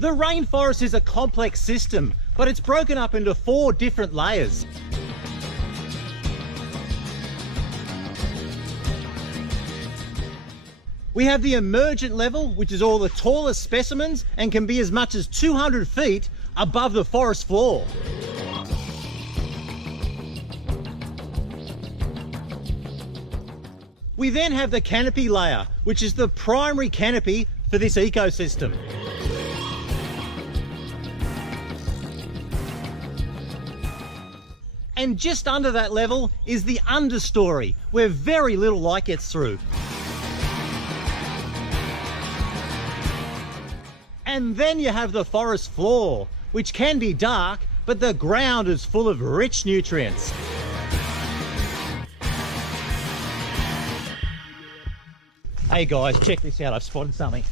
The rainforest is a complex system, but it's broken up into 4 different layers. We have the emergent level, which is all the tallest specimens and can be as much as 200 feet above the forest floor. We then have the canopy layer, which is the primary canopy for this ecosystem. And just under that level is the understory, where very little light gets through. And then you have the forest floor, which can be dark, but the ground is full of rich nutrients. Hey guys, check this out, I've spotted something.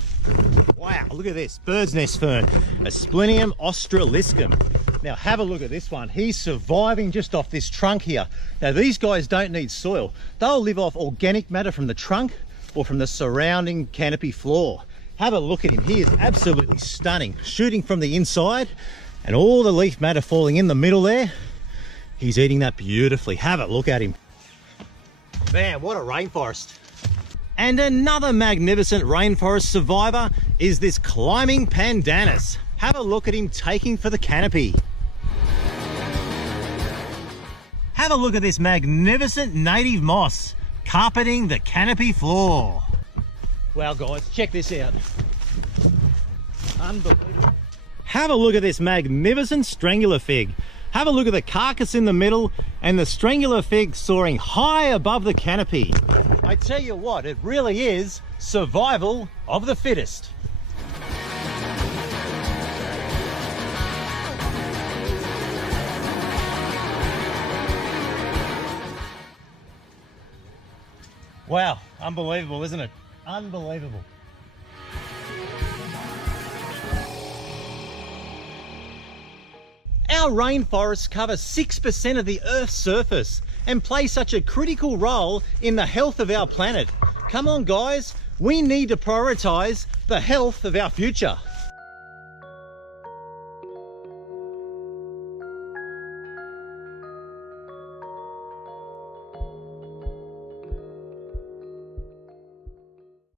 Wow, look at this, bird's nest fern, Asplenium australiscum. Now have a look at this one. He's surviving just off this trunk here. Now these guys don't need soil. They'll live off organic matter from the trunk or from the surrounding canopy floor. Have a look at him. He is absolutely stunning. Shooting from the inside and all the leaf matter falling in the middle there. He's eating that beautifully. Have a look at him. Man, what a rainforest. And another magnificent rainforest survivor is this climbing pandanus. Have a look at him taking for the canopy. Have a look at this magnificent native moss carpeting the canopy floor. Wow guys, check this out. Unbelievable. Have a look at this magnificent strangular fig. Have a look at the carcass in the middle and the strangular fig soaring high above the canopy. I tell you what, it really is survival of the fittest. Wow, unbelievable, isn't it? Unbelievable. Our rainforests cover 6% of the Earth's surface and play such a critical role in the health of our planet. Come on guys, we need to prioritise the health of our future.